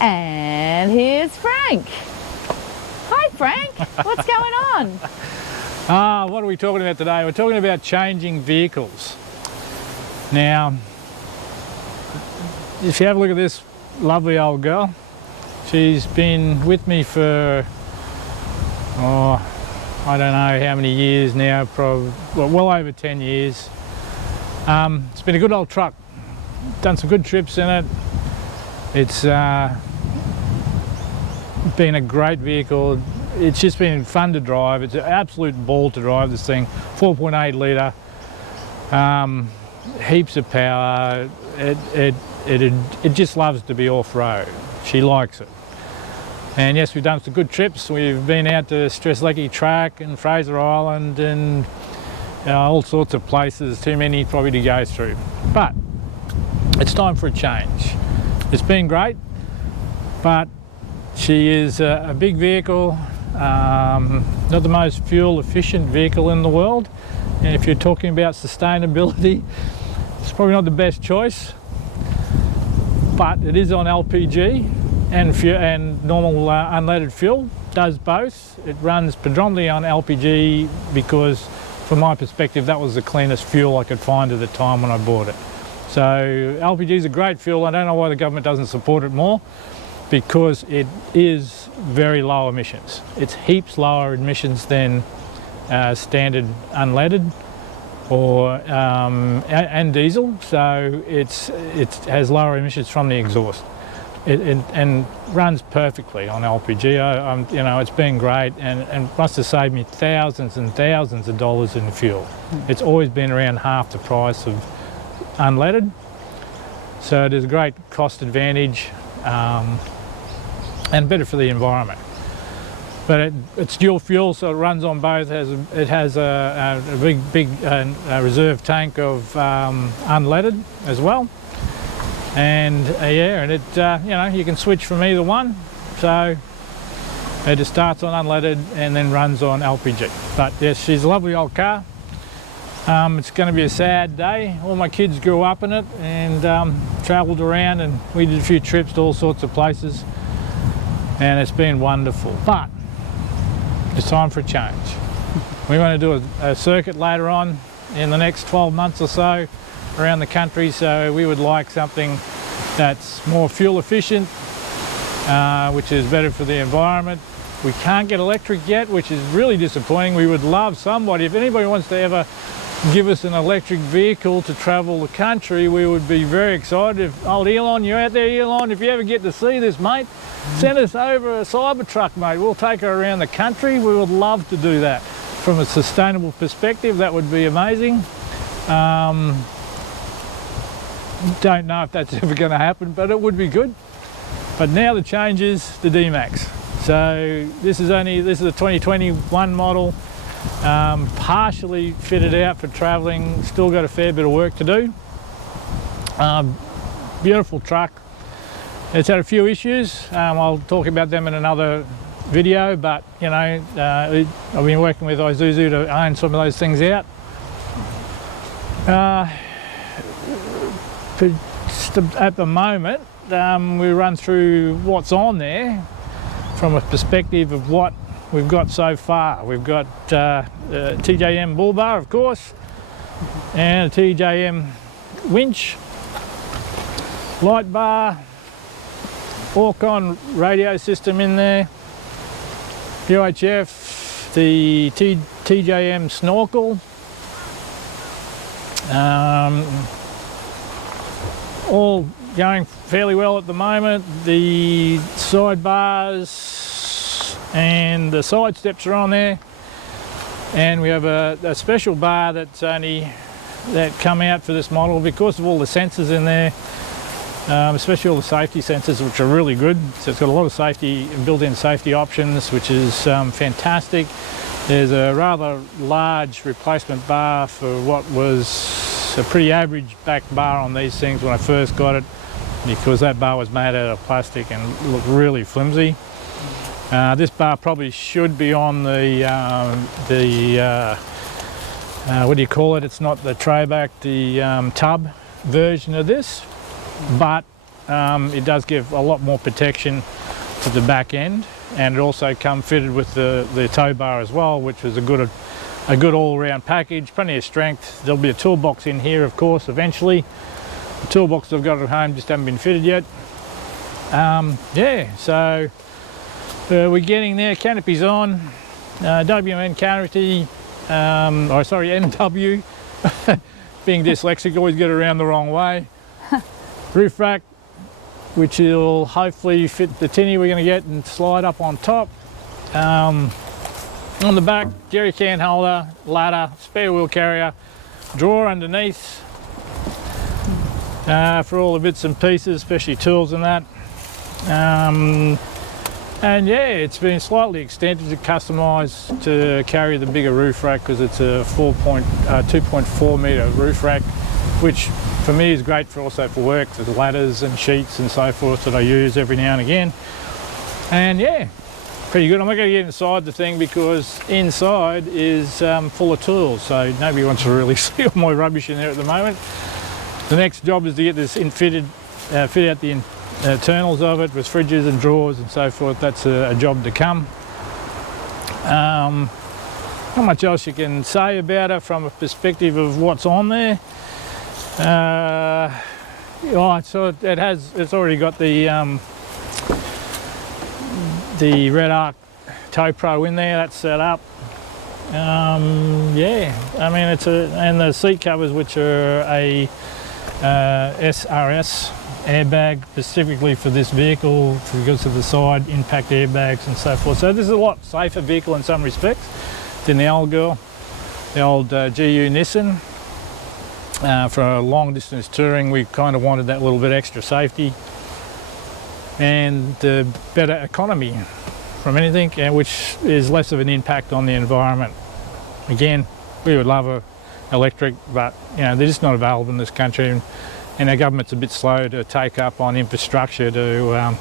And here's Frank. Hi Frank, what's going on? What are we talking about today? We're talking about changing vehicles. Now, if you have a look at this lovely old girl, she's been with me for, I don't know how many years now, probably well over 10 years. It's been a good old truck. Done some good trips in it. It's been a great vehicle. It's just been fun to drive. It's an absolute ball to drive this thing. 4.8 litre, heaps of power. It just loves to be off-road. She likes it. And yes, we've done some good trips. We've been out to Strzelecki Track and Fraser Island and all sorts of places, too many probably to go through. But it's time for a change. It's been great, but she is a big vehicle, not the most fuel efficient vehicle in the world. And if you're talking about sustainability, it's probably not the best choice, but it is on LPG and normal unleaded fuel, does both. It runs predominantly on LPG because from my perspective that was the cleanest fuel I could find at the time when I bought it. So LPG is a great fuel. I don't know why the government doesn't support it more, because it is very low emissions. It's heaps lower emissions than standard unleaded or and diesel. So it has lower emissions from the exhaust. And runs perfectly on LPG. You know, it's been great and must have saved me thousands and thousands of dollars in fuel. It's always been around half the price of unleaded, so it is a great cost advantage and better for the environment. But it's dual fuel, so it runs on both. It has a big reserve tank of unleaded as well. And yeah, and it you know, you can switch from either one. So it just starts on unleaded and then runs on LPG. But yes, she's a lovely old car. It's going to be a sad day. All my kids grew up in it and travelled around, and we did a few trips to all sorts of places, and it's been wonderful. But it's time for a change. We want to do a circuit later on in the next 12 months or so around the country, so we would like something that's more fuel efficient, which is better for the environment. We can't get electric yet, which is really disappointing. We would love somebody, if anybody wants to ever give us an electric vehicle to travel the country, we would be very excited. If old Elon, you're out there, Elon, if you ever get to see this, mate, send us over a Cybertruck, mate. We'll take her around the country. We would love to do that. From a sustainable perspective, that would be amazing. Don't know if that's ever going to happen, but it would be good. But now the change is the D-Max. So this is a 2021 model, partially fitted out for travelling, still got a fair bit of work to do. Beautiful truck. It's had a few issues. I'll talk about them in another video, but you know, I've been working with Isuzu to iron some of those things out. At the moment, we run through what's on there from a perspective of what we've got so far. We've got TJM bull bar, of course, and a TJM winch, light bar, walk-on radio system in there, UHF, the TJM snorkel, all going fairly well at the moment. The sidebars and the side steps are on there, and we have a special bar that come out for this model because of all the sensors in there, especially all the safety sensors, which are really good. So it's got a lot of safety, built-in safety options, which is fantastic. There's a rather large replacement bar for what was a pretty average back bar on these things when I first got it, because that bar was made out of plastic and looked really flimsy. This bar probably should be on the what do you call it? It's not the tray back, the tub version of this, but it does give a lot more protection to the back end, and it also comes fitted with the tow bar as well, which is a good all-round package. Plenty of strength. There'll be a toolbox in here, of course, eventually. The toolbox I've got at home just haven't been fitted yet. Yeah, so we're getting there. Canopy's on. WN canopy, NW. Being dyslexic, always get around the wrong way. Roof rack, which will hopefully fit the tinny we're going to get and slide up on top. On the back, jerry can holder, ladder, spare wheel carrier, drawer underneath for all the bits and pieces, especially tools and that. And yeah, it's been slightly extended to customise to carry the bigger roof rack, because it's a 2.4 metre roof rack, which for me is great for work. There's ladders and sheets and so forth that I use every now and again. And yeah, pretty good. I'm not going to get inside the thing because inside is full of tools, so nobody wants to really see all my rubbish in there at the moment. The next job is to get this fit out the internals of it with fridges and drawers and so forth. That's a job to come. Not much else you can say about it from a perspective of what's on there. So it's already got the Red Arc Tow Pro in there. That's set up. Yeah, I mean and the seat covers, which are a SRS airbag specifically for this vehicle because of the side impact airbags and so forth. So this is a lot safer vehicle in some respects than the old GU Nissan. For long distance touring, we kind of wanted that little bit extra safety and better economy from anything, which is less of an impact on the environment. Again, we would love a electric, but you know, they're just not available in this country, and our government's a bit slow to take up on infrastructure to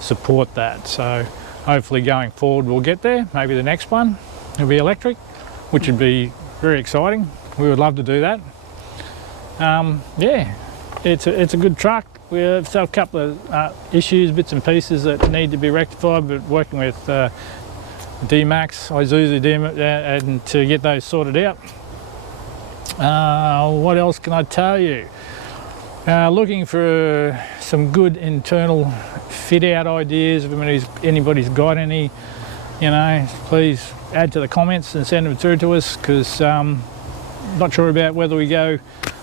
support that. So hopefully going forward we'll get there. Maybe the next one will be electric, which would be very exciting. We would love to do that. Yeah, it's a good truck. We have a couple of issues, bits and pieces that need to be rectified, but working with D-Max, Isuzu D-Max, and to get those sorted out. What else can I tell you? Looking for some good internal fit out ideas. If anybody's got any, you know, please add to the comments and send them through to us, because not sure about whether we go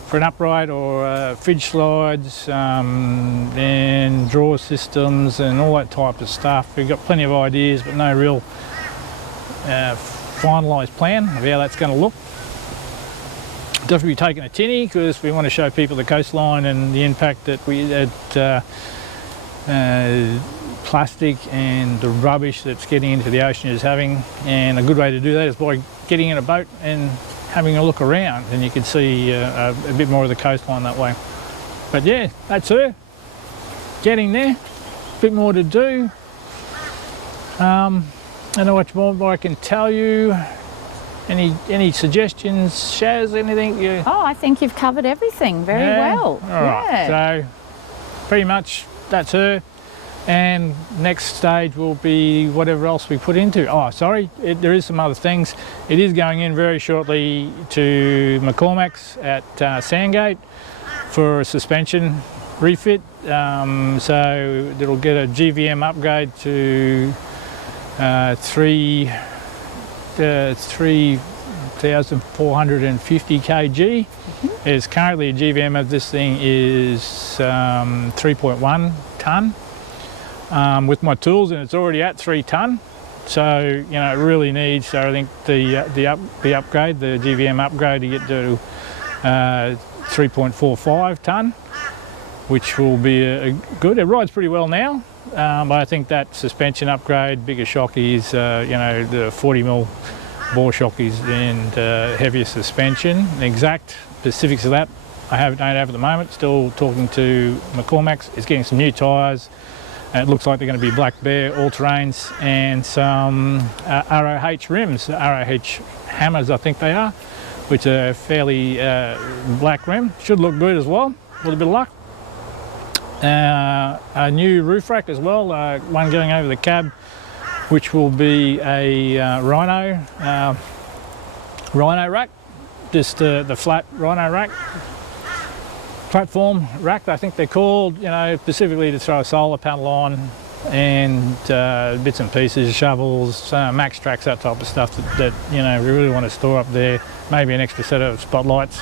for an upright or fridge slides and drawer systems and all that type of stuff. We've got plenty of ideas, but no real finalised plan of how that's going to look. Definitely be taking a tinny because we want to show people the coastline and the impact that plastic and the rubbish that's getting into the ocean is having, and a good way to do that is by getting in a boat and having a look around, and you can see a bit more of the coastline that way. But yeah, that's her. Getting there. A bit more to do. I don't know what more I can tell you. Any suggestions, Shaz, anything? Yeah. Oh, I think you've covered everything very well. All right. So pretty much that's her. And next stage will be whatever else we put into. Oh, sorry, there is some other things. It is going in very shortly to McCormack's at Sandgate for a suspension refit. So it'll get a GVM upgrade to 3,450 kg. It's currently a GVM of this thing is 3.1 tonne. With my tools, and it's already at 3 tonne, so you know it really needs. So I think the upgrade, the GVM upgrade, to get to 3.45 tonne, which will be good. It rides pretty well now, but I think that suspension upgrade, bigger shockies, you know, the 40mm bore shockies and heavier suspension. The exact specifics of that I don't have at the moment. Still talking to McCormack's. It's getting some new tyres. It looks like they're going to be Black Bear all-terrains and some ROH rims, ROH hammers I think they are, which are fairly black rim. Should look good as well, with a bit of luck. a new roof rack as well, one going over the cab, which will be a Rhino rack, just the flat Rhino rack, platform rack I think they're called, you know, specifically to throw a solar panel on, and bits and pieces, shovels, max tracks, that type of stuff that you know we really want to store up there. Maybe an extra set of spotlights,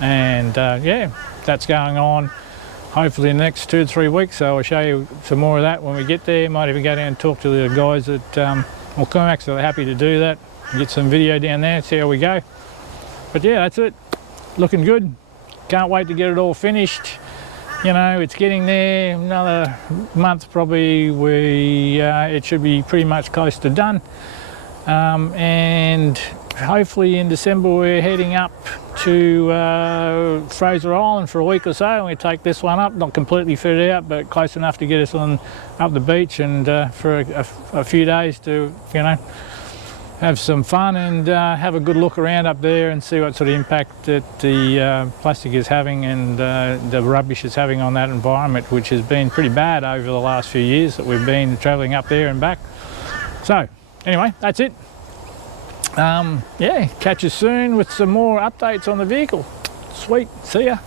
and yeah, that's going on hopefully in the next 2 to 3 weeks. So I'll show you some more of that when we get there. Might even go down and talk to the guys at Comax, so they're happy to do that. Get some video down there, see how we go. But yeah, that's it. Looking good. Can't wait to get it all finished. You know, it's getting there. Another month probably. It should be pretty much close to done. And hopefully in December we're heading up to Fraser Island for a week or so, and we take this one up, not completely fitted out, but close enough to get us on up the beach, and for a few days to, you know, have some fun and have a good look around up there and see what sort of impact that the plastic is having and the rubbish is having on that environment, which has been pretty bad over the last few years that we've been travelling up there and back. So anyway, that's it. Yeah, catch you soon with some more updates on the vehicle. Sweet, see ya.